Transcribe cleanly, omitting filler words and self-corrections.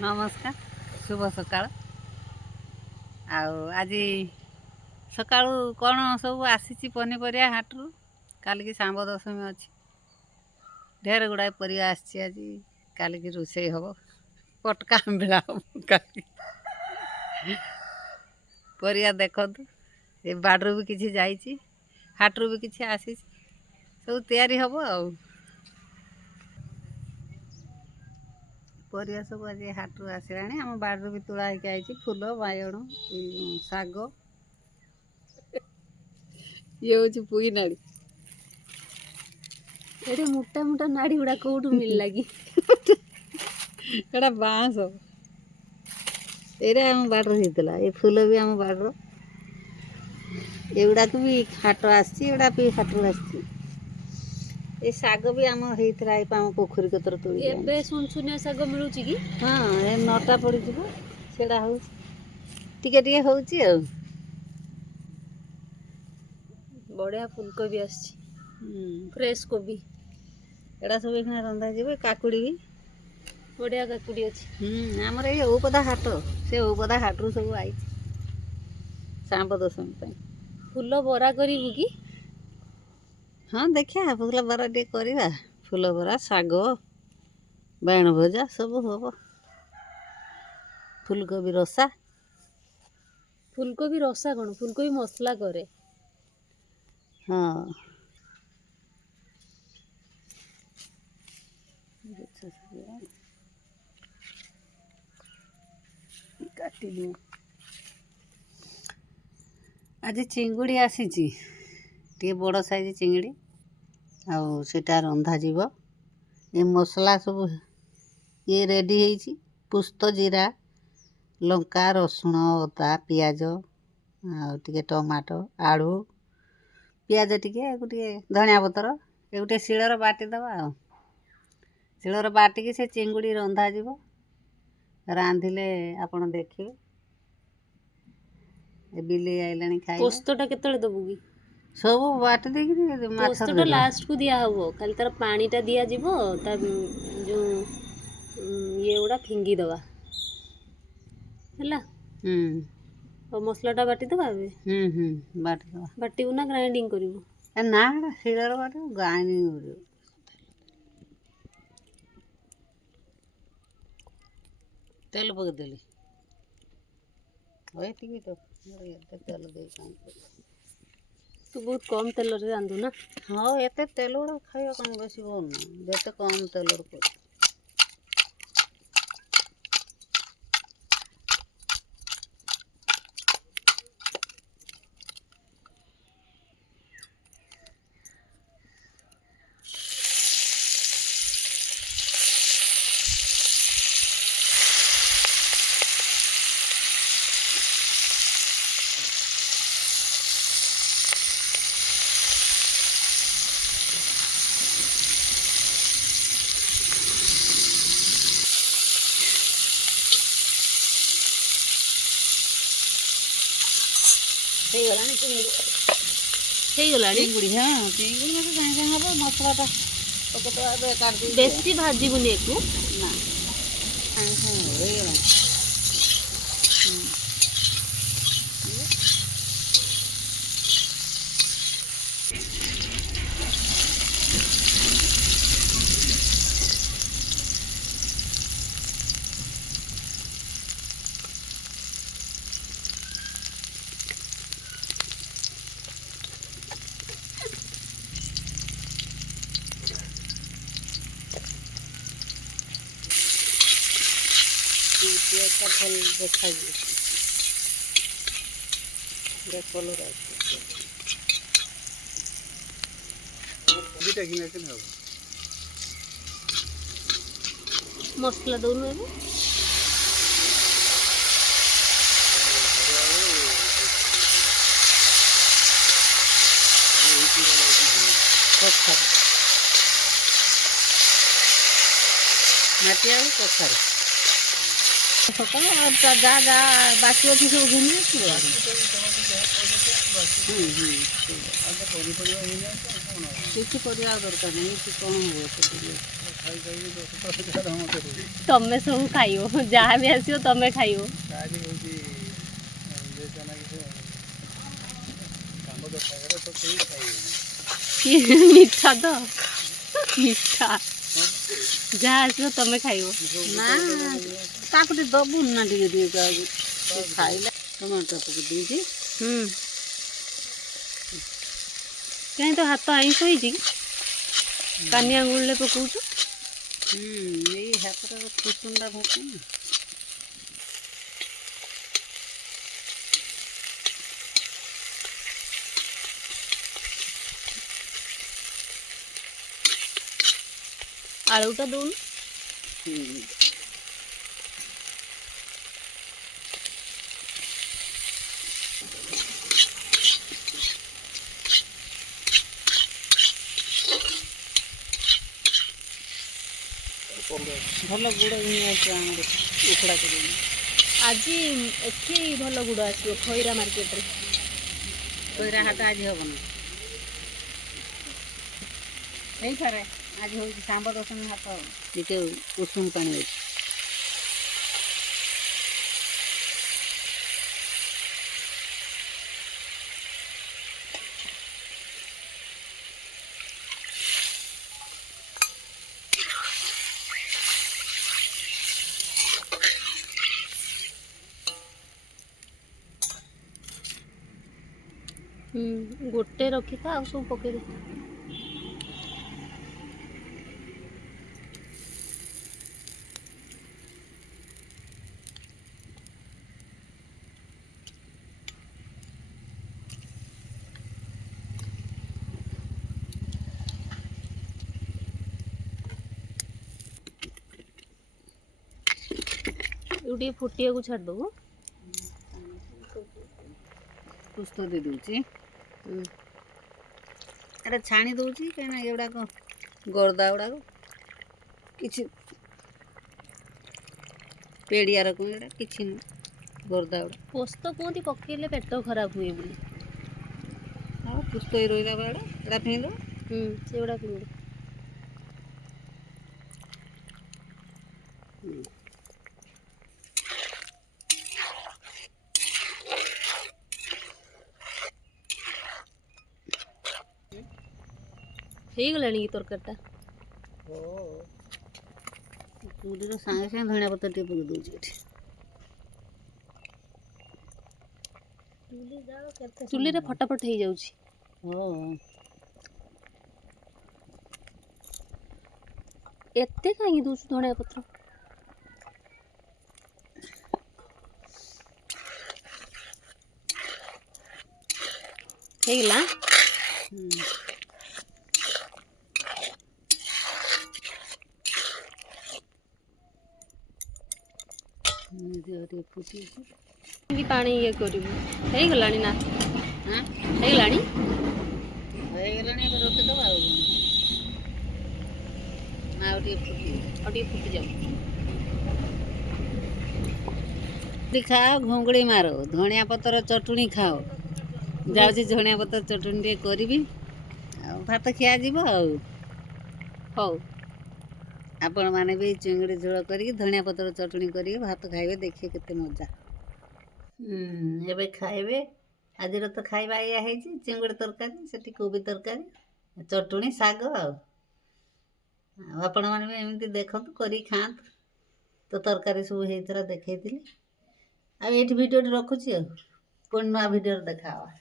नमस्कार शुभ सकाळ आज सकाळू कौन सब आसी पनीपरिया हाटू काल की सांब दशमी अच्छी ढेर गुड़ाए परिया आसी आज काल की रोषे हम पटका आंबा हम काली परिया देखु ये बाड़ू भी किसी जाइए हाटू भी किसी आसी सब तैयारी हम परिया सब आज हाटू आसला आम बाड़ू भी तोड़ा होकर आई फूल बाइगण शाग ये हूँ पुई नाड़ी एटे मोटा मोटा नाड़ी गुड़ा कोठू मिल लगी एटा बाँस ये आम बाड़र होता ये फूल भी आम बाड़र एगुड़ा भी हाट आसड़ा भी हाटू आसी ये शाग भी आम होता है आम पोखरी कतर तोड़ी सुनसुनिया शाग मिलूँ कि हाँ ये नटा पड़ सेड़ा हो टे हूँ बढ़िया फुलकोबी आसी फ्रेश कोबी एड़ा सब एक रंधा जी काकुड़ी भी बढ़िया काकुड़ी अच्छी आमर ये औपदा हाट से औपदा हाटू सब आई सांब दशमी फूल बरा करू कि हाँ देखिया फूल बरा टे करवा फूल बरा शाग बैगण भजा सब हम फुलकोबी रसा कौन फुलकोबी मसला करे हाँ काटी आज चिंगुड़ी आसी टे बड़ साइज चिंगड़ी आटा रंधा जीव ये मसला सब ये रेडी है पुस्त जीरा लंका रसुण अदा पियाज टे टमाटो आलू पियाज टे धनिया पतर ये गोटे शिलर बाटिदेवा शिलर बाटिकी से चिंगुड़ी रंधा जीव रांधिले आपण देखिए बिले आइलानी खाई पोस्तटा केतले दबु कि सब बाटी देकी पोस्तटा लास्ट को दिया हबो खाली तार पानीटा दिया जीवो ता जो ये उडा फिंगी दवा हला और मसलाटा बाटी दवा बाटी दवा बाटी ना ग्राइंडिंग करिवो ना शिलर बाटी ग्राइंडिंग करिवो तेल पकदेली ये तो तेल दे तू बहुत कम तेल रे रांधु ना हाँ ये तेल गुड़ा खाइबा कौन बेसी भल ना कम तेल कर चिंगुड़ी हाँ चिंगुड़ी मतलब सागे सागे हम मसलाटा पकड़ काट बेसी भाजीबुनी एकु ना सागे सागे हो फल देखा कलर मसला दउनु एबे कखार माटी आलू कखार ସକାଳୁ ଆଉ ଯାହା ଯାହା ବାକି ଅଛି ସବୁ ଘିନି ଆସିବ। କିଛି କରିବା ଦରକାର ନାହିଁ, କିଛି କ'ଣ ହବ ସେଠି। ତମେ ସବୁ ଖାଇବ, ଯାହା ବି ଆସିବ ତମେ ଖାଇବ। ମିଠା ତ ମିଠା, ଯାହା ଆସିବ ତମେ ଖାଇବ। ନା ତାକୁ ଟିକେ ଦେବୁନି ନା ଟିକେ ଟିକେ କାହାକୁ ଖାଇଲା। ଟମାଟୋ ପକେଇ ଦେଇଛି। କାହିଁ ତ ହାତ ଆଇଁଷ ହେଇଛି କି? କାନି ଆଙ୍ଗୁଳିରେ ପକଉଛୁ। ଏଇ ହାତଟାର ଖୁସୁଣ୍ଡା ଭୋକୁନି। ଆଳୁଟା ଦଉନୁ। ଭଲ ଗୁଡ଼ ଘିନି ଆସିବ ଆମର ଉଖୁଡ଼ା କରିବନି। ଆଜି ଏଠି ଭଲ ଗୁଡ଼ ଆସିବ ଖଇରା ମାର୍କେଟରେ। ଖଇରା ହାଟ ଆଜି ହେବନି, ହେଇପାରେ ଆଜି ହେଉଛି ଶାମ୍ବ ଦଶମୀ ହାଟ। ଟିକେ ଉଷୁମ ପାଣି ଅଛି। ଗୋଟେ ରଖିଥା, ଆଉ ସବୁ ପକେଇଦେ। ଟିକେ ଫୁଟିବାକୁ ଛାଡ଼ିଦେବୁ। ପୁସ୍ତ ଦେଇ ଦେଉଛି। ଏଇଟା ଛାଣି ଦେଉଛି କାହିଁକିନା ଏଗୁଡ଼ାକ ଗର୍ଦା ଗୁଡ଼ାକ କିଛି ପେଡ଼ିଆ ରକମ ଏଇଟା କିଛି ନୁହେଁ, ଗର୍ଦା ଗୁଡ଼ା। ପୋସ୍ତ କୁହନ୍ତି ପକେଇଲେ ପେଟ ଖରାପ ହୁଏ ବୋଲି। ଆଉ ପୁସ୍ତ ହେଇ ରହିଲା ବା ଏଇଟା ଫିଙ୍ଗିଦେବ। ସେଗୁଡ଼ା ଫିଙ୍ଗିଦେ। ହେଇଗଲାଣି କି ତରକାରୀଟା? ଚୁଲିର ସାଙ୍ଗେ ସାଙ୍ଗେ ଧଣିଆ ପତ୍ର ଟିକେ ପକେଇ ଦେଉଛି ଏଠି। ଚୁଲିରେ ଫଟାଫଟ ହେଇଯାଉଛି। ଏତେ କାହିଁକି ଦଉଛୁ ଧଣିଆ ପତ୍ର? ହେଇଗଲା। ପାଣି ଇଏ କରିବୁ। ହେଇଗଲାଣି ନା? ହେଇଗଲାଣି। ହେଇଗଲାଣି, ଏବେ ରଖିଦେବା ଆଉ ଆଉ ଟିକେ ଫୁଟିଯାଉ। ଖାଅ, ଘୁଙ୍ଗୁଡ଼ି ମାର, ଧଣିଆ ପତ୍ର ଚଟୁଣି ଖାଅ। ଯାଉଛି ଧଣିଆ ପତ୍ର ଚଟୁଣି ଟିକେ କରିବି, ଆଉ ଭାତ ଖିଆଯିବ ଆଉ। ହଉ। ଆପଣମାନେ ବି ଚିଙ୍ଗୁଡ଼ି ଝୋଳ କରିକି ଧଣିଆ ପତ୍ର ଚଟୁଣି କରିକି ଭାତ ଖାଇବେ, ଦେଖିବେ କେତେ ମଜା। ଏବେ ଖାଇବେ। ଆଜିର ତ ଖାଇବା ଏଇଆ ହେଇଛି, ଚିଙ୍ଗୁଡ଼ି ତରକାରୀ, ସେଠି କୋବି ତରକାରୀ, ଚଟୁଣି, ଶାଗ ଆଉ ଆପଣମାନେ ବି ଏମିତି ଦେଖନ୍ତୁ, କରିକି ଖାଆନ୍ତୁ। ତ ତରକାରୀ ସବୁ ହେଇଥିଲା ଦେଖେଇଥିଲି। ଆଉ ଏଇଠି ଭିଡ଼ିଓଟି ରଖୁଛି, ଆଉ ପୁଣି ନୂଆ ଭିଡ଼ିଓରେ ଦେଖା ହେବା।